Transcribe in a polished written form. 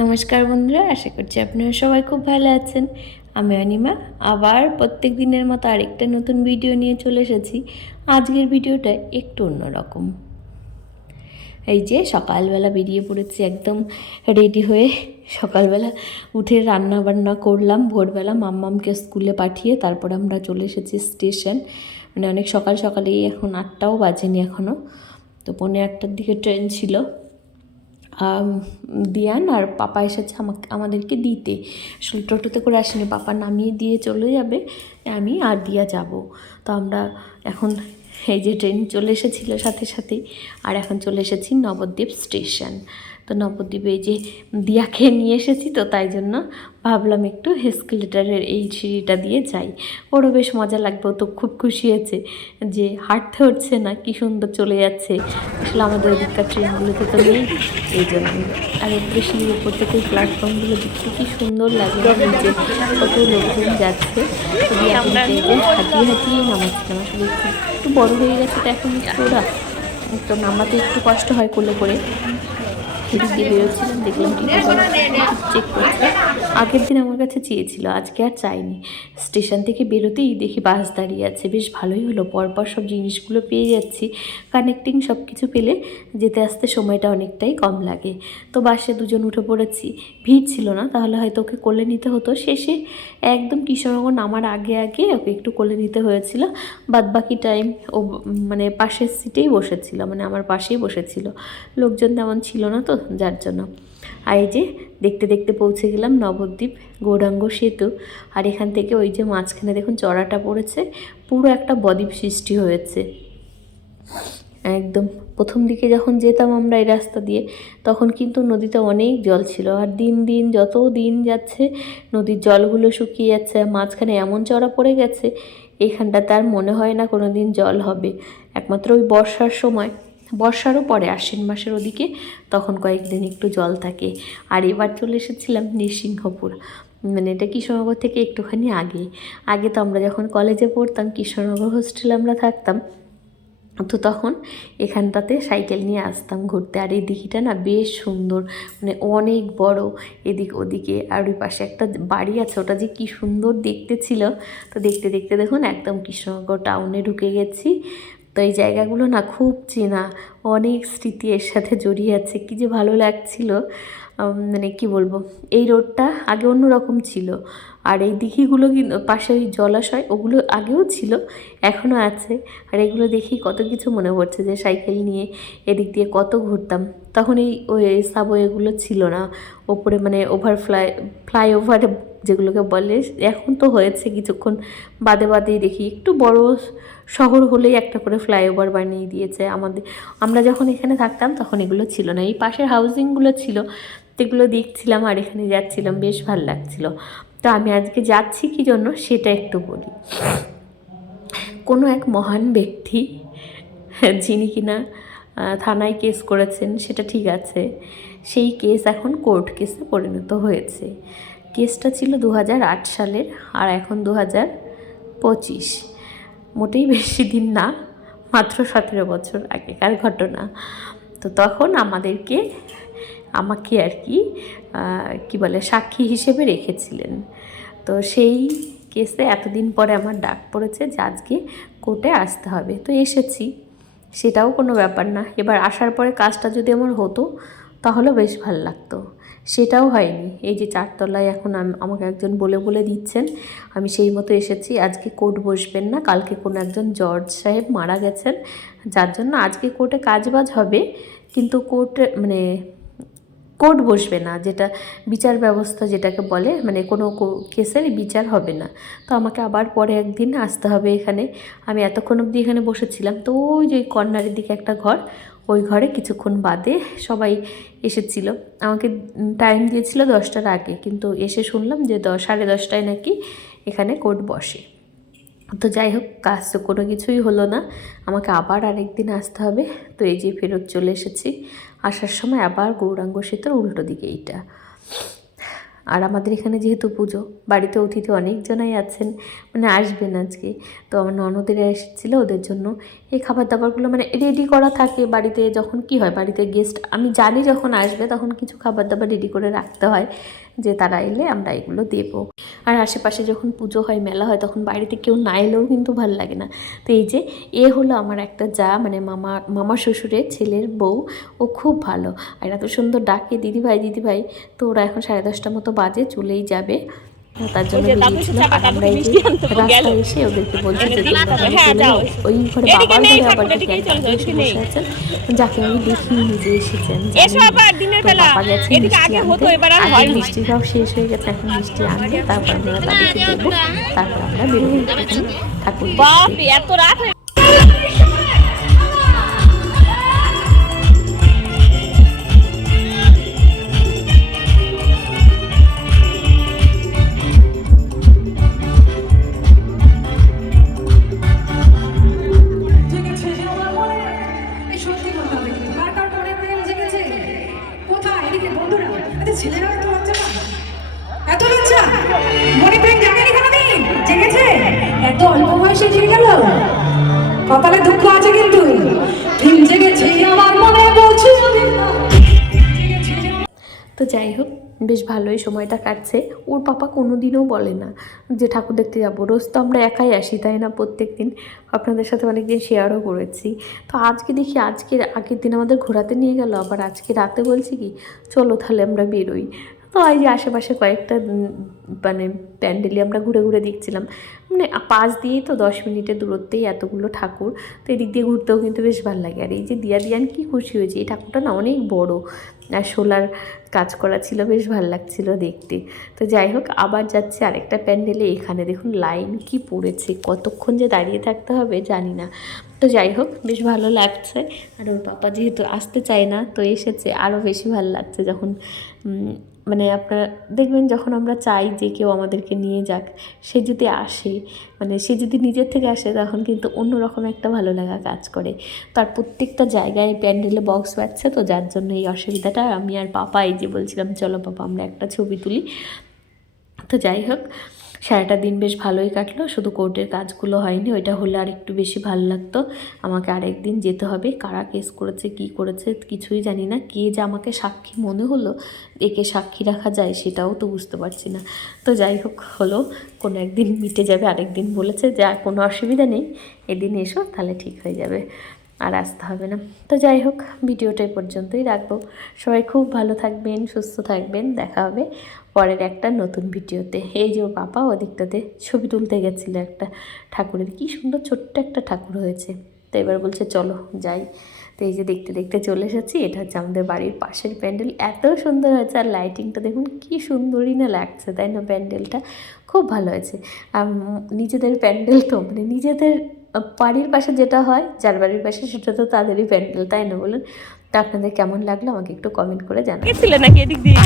নমস্কার বন্ধুরা, আশা করছি আপনারা সবাই খুব ভালো আছেন। আমি অনিমা আবার প্রত্যেক দিনের মতো আরেকটা নতুন ভিডিও নিয়ে চলে এসেছি। আজকের ভিডিওটা একটু অন্যরকম। এই যে সকালবেলা বেরিয়ে পড়েছি একদম রেডি হয়ে। সকালবেলা উঠে রান্না বান্না করলাম, ভোরবেলা মাম্মামকে স্কুলে পাঠিয়ে তারপর আমরা চলে এসেছি স্টেশন। মানে অনেক সকাল সকালেই, এখন 8টাও বাজেনি এখনও, তো 8:45টার দিকে ট্রেন ছিল। দিয়ান আর পাপা এসেছে আমাদেরকে দিতে। আসলে টোটোতে করে আসেনি, পাপা নামিয়ে দিয়ে চলে যাবে, আমি আর দিয়া যাব। তো আমরা এখন এই যে ট্রেন চলে এসেছিলো সাথে সাথেই, আর এখন চলে এসেছি নবদ্বীপ স্টেশন। তো নবদ্বীপে এই যে দিয়াকে নিয়ে এসেছি, তো তাই জন্য ভাবলাম একটু এসকেলেটারের এই সিঁড়িটা দিয়ে যাই, ওরও বেশ মজা লাগবে। তো খুব খুশি হয়েছে যে হাঁটতে হচ্ছে না, কি সুন্দর চলে যাচ্ছে। আসলে আমাদের ওদিককার ট্রেনগুলোতে তো নেই, এই জন্য। আর একটু সিঁড়ির উপর থেকে প্ল্যাটফর্মগুলো দেখতে কি সুন্দর লাগে, নিচে কত লোকজন যাচ্ছে। হাঁটিয়ে হাঁটিয়ে নামাচ্ছিলাম। আসলে একটু বড় হয়ে গেছে, তো এখন একটু ওরা তো নামাতে একটু কষ্ট হয় কোলে করে। এদিক দিয়ে বেরোচ্ছিলাম, দেখলাম চেক করছে। আগের দিন আমার কাছে চেয়েছিল, আজকে আর চাইনি। স্টেশন থেকে বেরোতেই দেখি বাস দাঁড়িয়ে আছে, বেশ ভালোই হলো, পরপর সব জিনিসগুলো পেয়ে যাচ্ছি। কানেক্টিং সব কিছু পেলে যেতে আসতে সময়টা অনেকটাই কম লাগে। তো বাসে দুজন উঠে পড়েছি, ভিড় ছিল না, তাহলে হয়তো ওকে কোলে নিতে হতো। শেষে একদম কৃষ্ণনগর নামার আগে আগে ওকে একটু কোলে নিতে হয়েছিল। বাদ বাকি টাইম ও মানে পাশের সিটেই বসেছিল, মানে আমার পাশেই বসেছিল, লোকজন তেমন ছিল না, তো যার জন্য। আর এই যে দেখতে দেখতে পৌঁছে গেলাম নবদ্বীপ গৌরাঙ্গ সেতু। আর এখান থেকে ওই যে মাঝখানে দেখুন চড়াটা পড়েছে, পুরো একটা বদ্বীপ সৃষ্টি হয়েছে একদম। প্রথম দিকে যখন যেতাম আমরা এই রাস্তা দিয়ে, তখন কিন্তু নদীতে অনেক জল ছিল, আর দিন দিন যত দিন যাচ্ছে নদীর জলগুলো শুকিয়ে যাচ্ছে, মাঝখানে এমন চড়া পড়ে গেছে এখানটা তার মনে হয় না কোনো দিন জল হবে। একমাত্র ওই বর্ষার সময়, বর্ষারও পরে আশ্বিন মাসের ওদিকে, তখন কয়েকদিন একটু জল থাকে। আর এবার চলে এসেছিলাম নৃসিংহপুর, মানে এটা কৃষ্ণনগর থেকে একটুখানি আগে। আগে তো আমরা যখন কলেজে পড়তাম, কৃষ্ণনগর হোস্টেলে আমরা থাকতাম, তো তখন এখানটাতে সাইকেল নিয়ে আসতাম ঘুরতে। আর এই দিঘিটা না বেশ সুন্দর, মানে অনেক বড়, এদিক ওদিকে। আর ওই পাশে একটা বাড়ি আছে, ওটা যে কী সুন্দর দেখতে ছিল। তো দেখতে দেখতে দেখুন একদম কৃষ্ণনগর টাউনে ঢুকে গেছি। তো এই জায়গাগুলো না খুব চেনা, অনেক স্মৃতি এর সাথে জড়িয়ে আছে, কী যে ভালো লাগছিল। মানে কি বলবো, এই রোডটা আগে অন্য রকম ছিল। আর এই দিঘিগুলো কিন্তু পাশে ওই জলাশয়, ওগুলো আগেও ছিল, এখনও আছে। আর এগুলো দেখি কত কিছু মনে পড়ছে, যে সাইকেল নিয়ে এদিক দিয়ে কত ঘুরতাম। তখন এই ওই সাবওয়েগুলো ছিল না, ওপরে মানে ফ্লাইওভার যেগুলোকে বলে, এখন তো হয়েছে কিছুক্ষণ বাদে বাদেই দেখি। একটু বড় শহর হলেই একটা করে ফ্লাইওভার বানিয়ে দিয়েছে। আমরা যখন এখানে থাকতাম তখন এগুলো ছিল না, এই পাশের হাউজিংগুলো ছিল, সেগুলো দেখছিলাম আর এখানে যাচ্ছিলাম, বেশ ভালো লাগছিল। তো আমি আজকে যাচ্ছি কী জন্য সেটা একটু বলি। কোনো এক মহান ব্যক্তি, যিনি কিনা থানায় কেস করেছেন, সেটা ঠিক আছে, সেই কেস এখন কোর্ট কেসে পরিণত হয়েছে। কেসটা ছিল 2008 সালের, আর এখন 2025, মোটেই বেশি দিন না, মাত্র 17 বছর আগেকার ঘটনা। তো তখন আমাকে আর কি কি বলে সাক্ষী হিসেবে রেখেছিলেন। তো সেই কেসে এতদিন পরে আমার ডাক পড়েছে যে আজকে কোর্টে আসতে হবে। তো এসেছি, সেটাও কোনো ব্যাপার না। এবার আসার পরে কাজটা যদি আমার হতো তাহলে বেশ ভালো লাগতো, সেটাও হয়নি। এই যে 4 তলায় এখন আমাকে একজন বলে বলে দিচ্ছেন, আমি সেই মতো এসেছি। আজকে কোর্ট বসবেন না, কালকে কোনো একজন জজ সাহেব মারা গেছেন, যার জন্য আজকে কোর্টে কাজবাজ হবে, কিন্তু কোর্ট বসবে না, যেটা বিচার ব্যবস্থা যেটাকে বলে, মানে কোনো কেসের বিচার হবে না। তো আমাকে আবার পরে একদিন আসতে হবে এখানে। আমি এতক্ষণ অবধি এখানে বসেছিলাম, তো ওই যে কর্নারের দিকে একটা ঘর, ওই ঘরে কিছুক্ষণ বাদে সবাই এসেছিল। আমাকে টাইম দিয়েছিল 10টার আগে, কিন্তু এসে শুনলাম যে 10, 10:30টায় নাকি এখানে কোর্ট বসে। তো যাই হোক, কাজ তো কোনো কিছুই হলো না, আমাকে আবার আরেকদিন আসতে হবে। তো এই যে ফেরত চলে এসেছি। আসার সময় আবার গৌরাঙ্গ সেতুর উল্টো দিকে এইটা। আর আমাদের এখানে যেহেতু পুজো, বাড়িতে অতিথি অনেকজনাই আছেন, মানে আসবেন আজকে। তো আমার ননদেরা এসেছিলো, ওদের জন্য এই খাবার দাবারগুলো মানে রেডি করা থাকে বাড়িতে। যখন কি হয়, বাড়িতে গেস্ট আমি জানি যখন আসবে তখন কিছু খাবার দাবার রেডি করে রাখতে হয়, যে তারা এলে আমরা এগুলো দেবো। আর আশেপাশে যখন পুজো হয়, মেলা হয়, তখন বাড়িতে কেউ না এলেও কিন্তু ভালো লাগে না। তো এই যে এ হলো আমার একটা যা, মানে মামার শ্বশুরের ছেলের বউ। ও খুব ভালো, আর এত সুন্দর ডাকে দিদিভাই দিদিভাই। তো ওরা এখন 10:30টার মতো বাজে, চলেই যাবে। তার জন্য বেরিয়েছিলাম। আর আমরা এই যে রাস্তায় এসে ওদেরকে বলছি যে তোমরা তাহলে চলে যাও। ওই ঘরে বাবার ঘরে আবার ঢুকে এসে বসে আছেন, যাকে আমি দেখিনি নিজে এসেছেন। তো বাবা গেছে মিষ্টি আনতে, আগে মিষ্টিটাও শেষ হয়ে গেছে, এখন মিষ্টি আনবে, তারপর আমরা তাদেরকে দেবো, তারপর আমরা বেরোবো ঠাকুর দেখতে। এত অল্প বয়সে জেগে গেল, কপালে দুঃখ আছে কিন্তু জেগেছে আমার মনে বলছি। তো যাই হোক, বেশ ভালোই সময়টা কাটছে। ওর পাপা কোনো দিনও বলে না যে ঠাকুর দেখতে যাবো। রোজ তো আমরা একাই আসি, তাই না? প্রত্যেক দিন আপনাদের সাথে অনেকদিন শেয়ারও করেছি। তো আজকে দেখি, আজকের আগের দিন আমাদের ঘোরাতে নিয়ে গেল, আবার আজকে রাতে বলছি কি চলো তাহলে আমরা বেরোই। তো এই যে আশেপাশে কয়েকটা মানে প্যান্ডেলই আমরা ঘুরে ঘুরে দেখছিলাম। মানে পাশ দিয়েই তো 10 মিনিটের দূরত্বেই এতগুলো ঠাকুর। তো এদিক দিয়ে ঘুরতেও কিন্তু বেশ ভালো লাগে। আর এই যে দিয়ান কি খুশি হয়েছে, এই ঠাকুরটা না অনেক বড়, আর সোলার কাজ করা ছিল, বেশ ভালো লাগছিল দেখতে। তো যাই হোক, আবার যাচ্ছে আরেকটা প্যান্ডেলে। এখানে দেখুন লাইন কি পড়েছে, কতক্ষণ যে দাঁড়িয়ে থাকতে হবে জানি না। তো যাই হোক, বেশ ভালো লাগছে। আর ওর পাপা যেহেতু আসতে চায় না, তো এসেছে, আরও বেশি ভালো লাগছে। যখন মানে আপনারা দেখবেন, যখন আমরা চাই যে কেউ আমাদেরকে নিয়ে যাক, সে যদি আসে, মানে সে যদি নিজের থেকে আসে, তখন কিন্তু অন্যরকম একটা ভালো লাগা কাজ করে। তার প্রত্যেকটা জায়গায় প্যান্ডেলে বক্স বাজছে, তো যার জন্য এই অসুবিধাটা। আমি আর পাপা এই যে বলছিলাম চলো পাপা আমরা একটা ছবি তুলি। তো যাই হোক, সারাটা দিন বেশ ভালোই কাটলো, শুধু কোর্টের কাজগুলো হয়নি, ওইটা হলে আর একটু বেশি ভালো লাগতো। আমাকে আরেকদিন যেতে হবে, কারা কেস করেছে কী করেছে কিছুই জানি না। কে যে আমাকে সাক্ষী মনে হলো, একে সাক্ষী রাখা যায় সেটাও তো বুঝতে পারছি না। তো যাই হোক, হলো, কোনো একদিন মিটে যাবে। আরেকদিন বলেছে যে আর কোনো অসুবিধা নেই, এদিন এসো তাহলে ঠিক হয়ে যাবে, আর আসতে হবে না। তো যাই হোক, ভিডিওটা এই পর্যন্তই রাখবো। সবাই খুব ভালো থাকবেন, সুস্থ থাকবেন। দেখা হবে পরের একটা নতুন ভিডিওতে। এই যে ওর পাপা ওদিকটাতে ছবি তুলতে গেছিলো একটা ঠাকুরের, কি সুন্দর ছোট্ট একটা ঠাকুর হয়েছে। তো এবার বলছে চলো যাই। তো এই যে দেখতে দেখতে চলে এসেছি। এটা হচ্ছে আমাদের বাড়ির পাশের প্যান্ডেল, এত সুন্দর হয়েছে। আর লাইটিংটা দেখুন কি সুন্দরই না লাগছে, তাই না? প্যান্ডেলটা খুব ভালো হয়েছে। আর নিজেদের প্যান্ডেল তো, মানে নিজেদের বাড়ির পাশে যেটা হয়, যার বাড়ির পাশে, সেটা তো তাদেরই প্যান্ডেল, তাই না বলুন? তা আপনাদের কেমন লাগলো আমাকে একটু কমেন্ট করে জানাবেন। নাকি এদিক দিয়ে